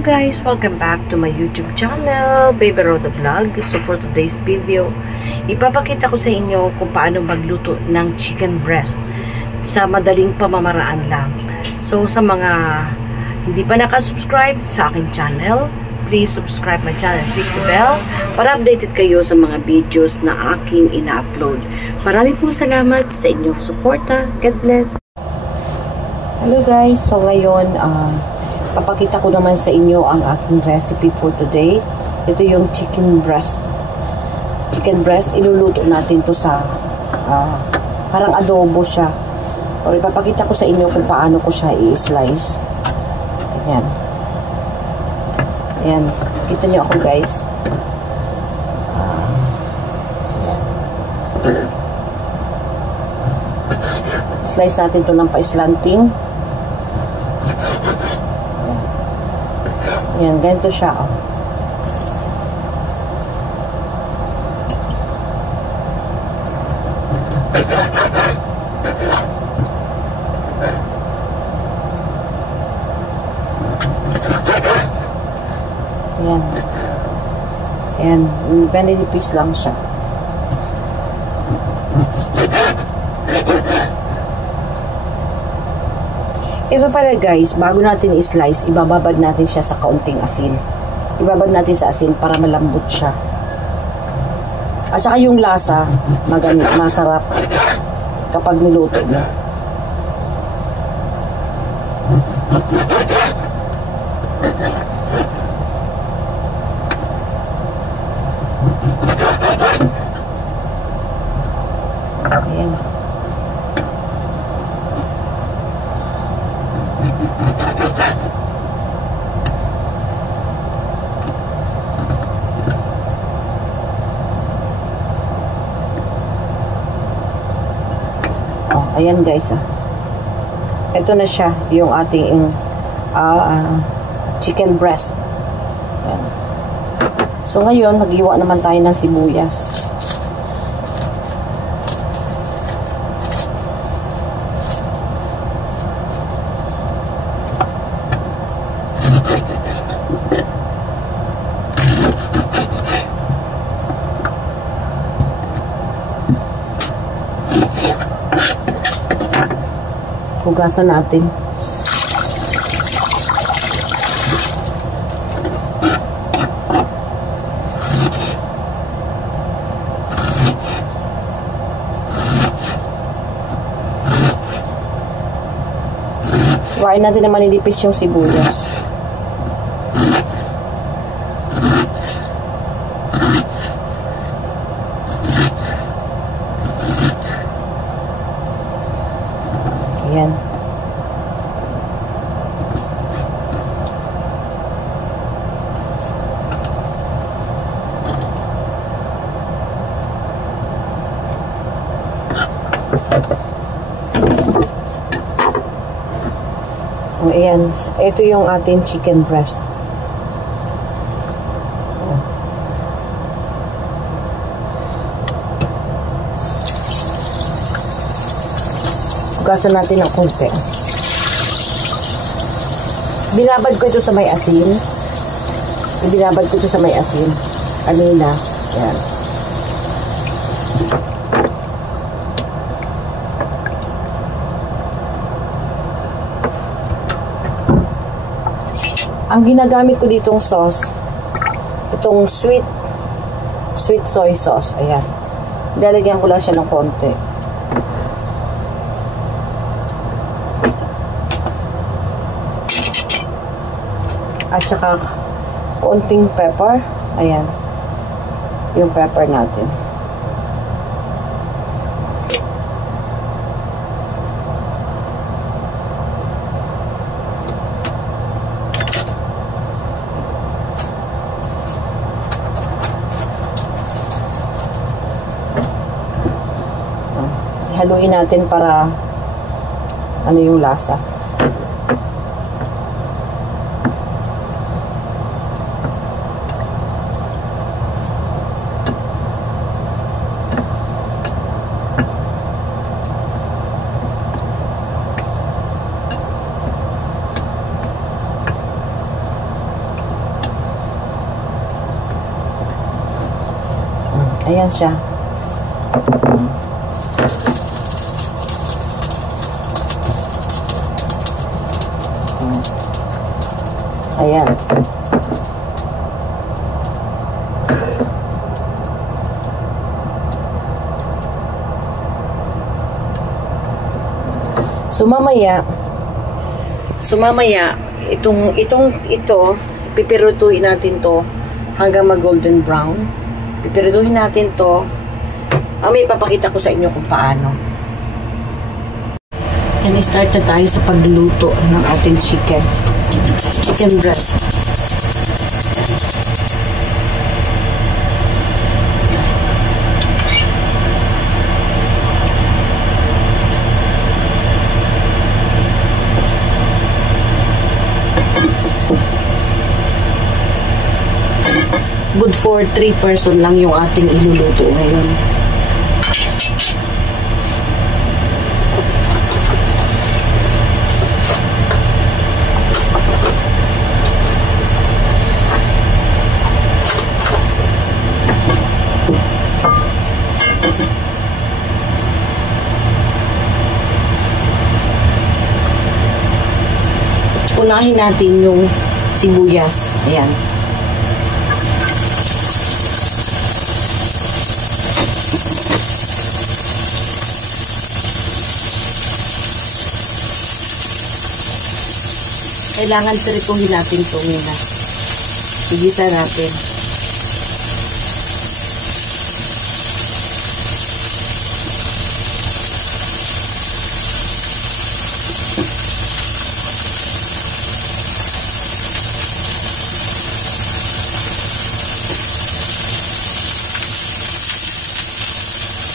Hello guys! Welcome back to my YouTube channel, Baby Roda Vlog. So for today's video, ipapakita ko sa inyo kung paano magluto ng chicken breast sa madaling pamamaraan lang. So sa mga hindi pa nakasubscribe sa akin channel, please subscribe my channel, click the bell para updated kayo sa mga videos na aking ina-upload. Maraming po salamat sa inyong suporta. God bless! Hello guys! So ngayon, papakita ko naman sa inyo ang aking recipe for today. Ito yung chicken breast. Chicken breast, iluluto natin to sa parang adobo siya. O ipapakita ko sa inyo kung paano ko siya i-slice. Ganyan. Ayan. Kita nyo ako guys. Ayan. Slice natin to ng pa-slanting. Yan, ganito siya, oh. Yan. Yan, benedipis lang siya. Ito pala guys, bago natin i-slice, ibababad natin siya sa kaunting asin. Ibabad natin sa asin para malambot siya. At saka yung lasa, masarap kapag niluto mo. Ayan. Ayan guys, ito na siya, yung ating chicken breast. Ayan. So ngayon, mag-iwa naman tayo ng sibuyas. Hugasan natin. Huwain natin na manilipis yung sibuyas. Ayan. Ayan. Ito yung ating chicken breast. Hugasan natin ng konti. Binabad ko ito sa may asin. Binabad ko ito sa may asin. Kanina. Ayan. Ang ginagamit ko ditong sauce, itong sweet soy sauce. Ayan. Lalagyan ko lang siya ng konti. At saka konting pepper. Ayan. Yung pepper natin. Haluin natin para ano yung lasa. Ayan siya. Ayan. So mamaya ito pipirutuin natin to hanggang mag golden brown. Pipirutuin natin to. May papakita ko sa inyo kung paano. And start na tayo sa pagluluto ng ating chicken breast. Good for 3 person lang yung ating iluluto ngayon. Unahin natin yung sibuyas. Ayan. Kailangan trituhin natin ito muna. Igisa natin.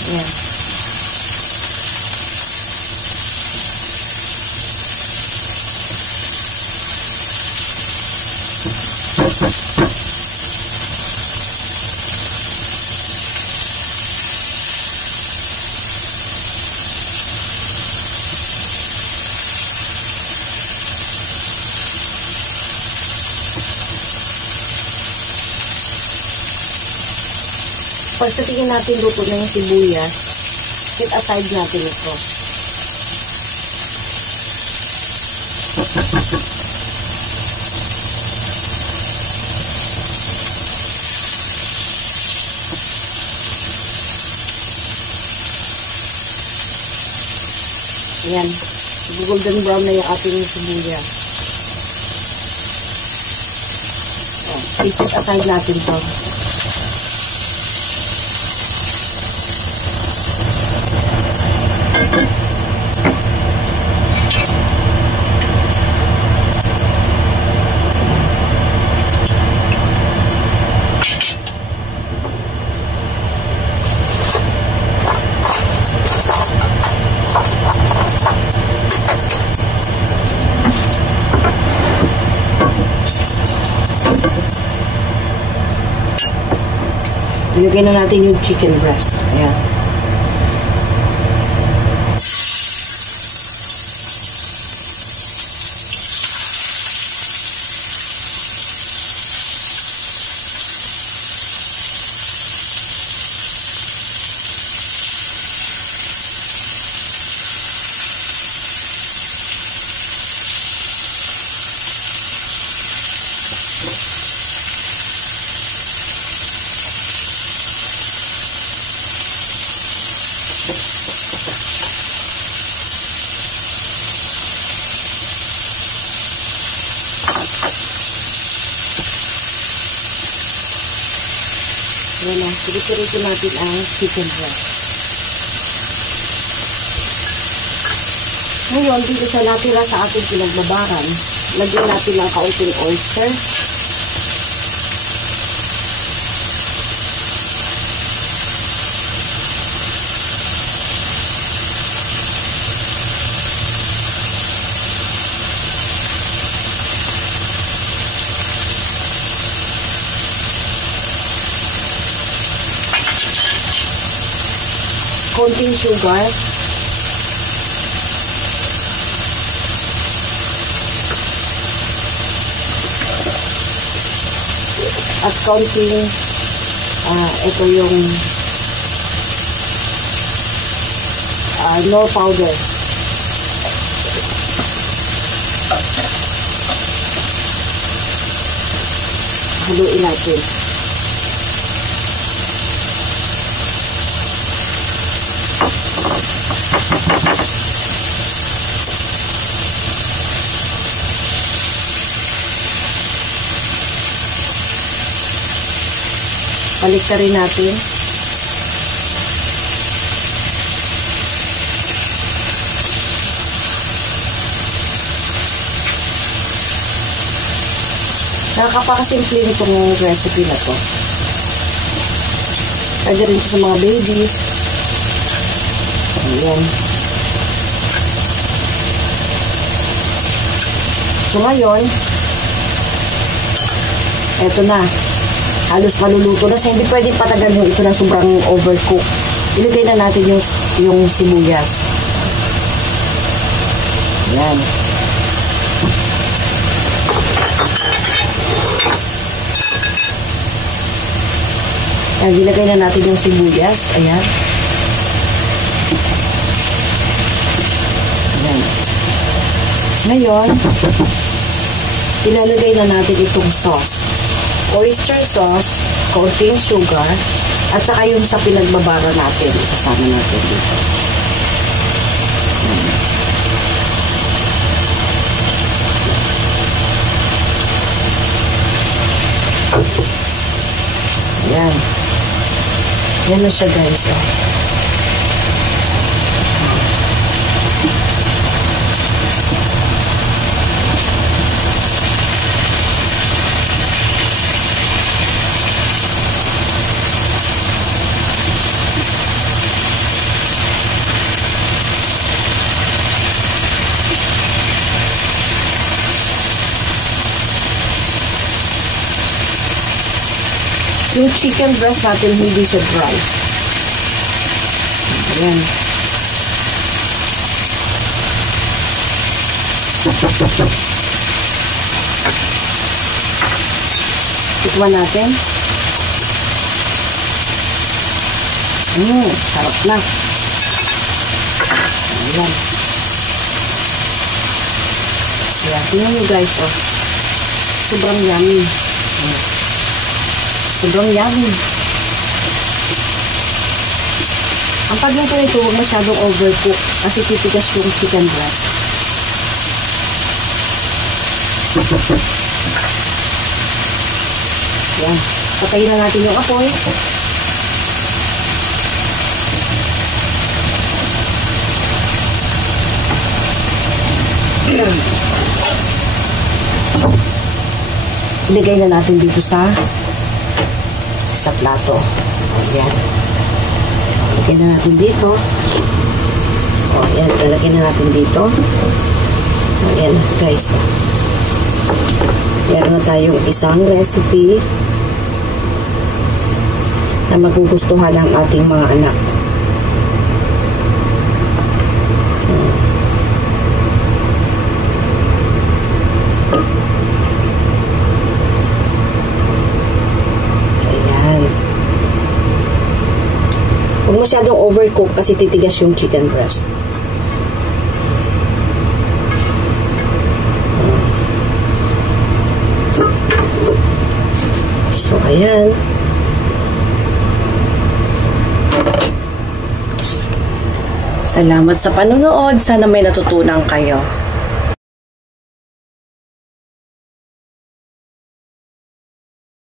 Ayan. Pag sa tingin natin luto na yung sibuyas, set aside natin ito. Ayan. Golden brown na yung ating sibuyas. I-set aside natin ito. Ilagay na natin yung chicken breast. Ayan. Ayan na, pinipirito natin ang chicken breast. Ngayon, dito sa natira sa ating pinagbabaran, lagyan natin ng kaunting oyster. Konting sugar. At konting ito yung nor powder. Haluin natin. Balik ka rin natin. Nakakasimple nitong recipe na to. Pwede rin sa mga babies. Ayan. So ngayon, eto na. Halos maluluto na. So hindi pwedeng patagal yung ito na sobrang overcook. Ilagay na natin yung sibuyas. Ayan. Ayan, ilagay na natin yung sibuyas. Ayan. Ayan. Ngayon, ilalagay na natin itong sauce. Oyster sauce, konting sugar, at saka yung sa pinagbabara natin. Isasama natin dito. Ayan. Yan na siya, guys. Yung chicken breast natin, hindi siya dry. Ayan. Tikman natin. Sarap na. Ayan. Ayan. Tingnan nyo guys, oh. Sobrang yummy. Ayan. Sobrang yummy. Ang pagluto nito, huwag masyadong overcook kasi titigas yung chicken breast. Yan. Patayin na natin yung apoy. Ilagay na natin dito sa plato. Ayan. Ilagay na natin dito. Ayan. Ilagay na natin dito. Ayan, guys. Meron na tayong isang recipe na magugustuhan ng ating mga anak. Huwag masyadong overcook kasi titigas yung chicken breast. So, ayan. Salamat sa panonood. Sana may natutunan kayo.